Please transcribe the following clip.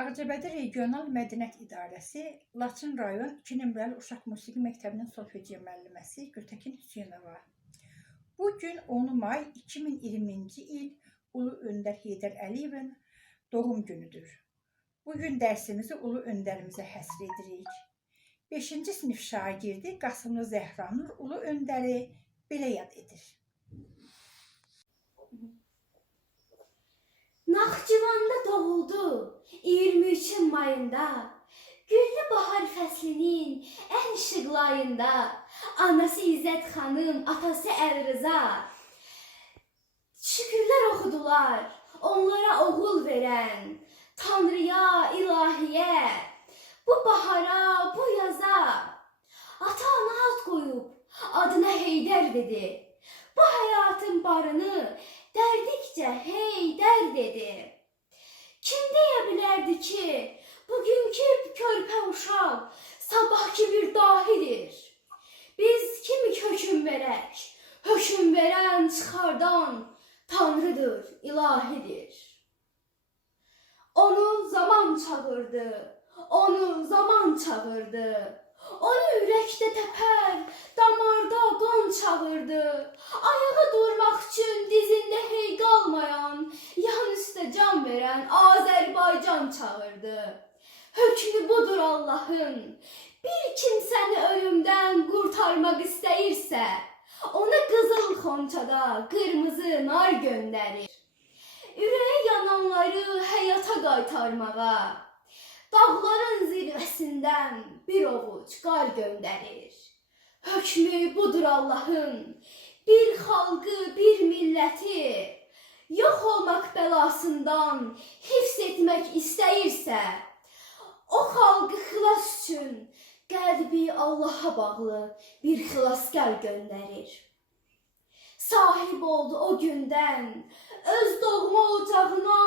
Ağcabədi Regional Mədəniyyət İdarəsi, Laçın rayon 2 nömrəli Uşaq Musiqi Məktəbinin solfeji müəlliməsi Gültəkin Hüseynova. Bu gün 10 may 2020-ci il Ulu Öndər Heydər Əliyevin doğum günüdür. Bu gün dərsimizi Ulu Öndərimizə həsr edirik. 5-ci sinif şagirdi Qasımlı Zəhranur Ulu Öndəri belə yad edir. Naxçıvanda doğuldu 23 mayında. Güllü bahar fəslinin ən işıqlı ayında. Anası İzzət xanım, atası Əlrıza. Şükürlər oxudular onlara oğul verən Tanrıya, ilahiyə. Bu bahara, bu yaza ata ana ad qoyub adına Heydər dedi. Bu həyatın barını Dərdikcə hey dərd dedi. Kim deyə bilərdi ki, bugünkü körpə uşaq sabahki bir dahidir. Biz kimi hökm verək, hökm verən çıxardan Tanrıdır, ilahidir. Onu zaman çağırdı, onu zaman çağırdı. Onu ürəkdə təpər, damarda qan çağırdı. Ayağa durmaq üçün dizində hey qalmayan, yan üstə can verən Azərbaycan çağırdı. Hökmü budur Allahın. Bir kimsəni ölümdən qurtarmaq istəyirsə, ona qızıl xonçada qırmızı nar göndərir. Ürəyə yananları həyata qaytarmağa, dağların zirvəsindən bir ovuc qar göndərir. Hökmü budur Allahın. Bir xalqı, bir milləti yox olmaq bəlasından hifz etmək istəyirsə, o xalqı xilas üçün qəlbi Allaha bağlı bir xilaskar göndərir. Sahib oldu o gündən öz doğma ocağına,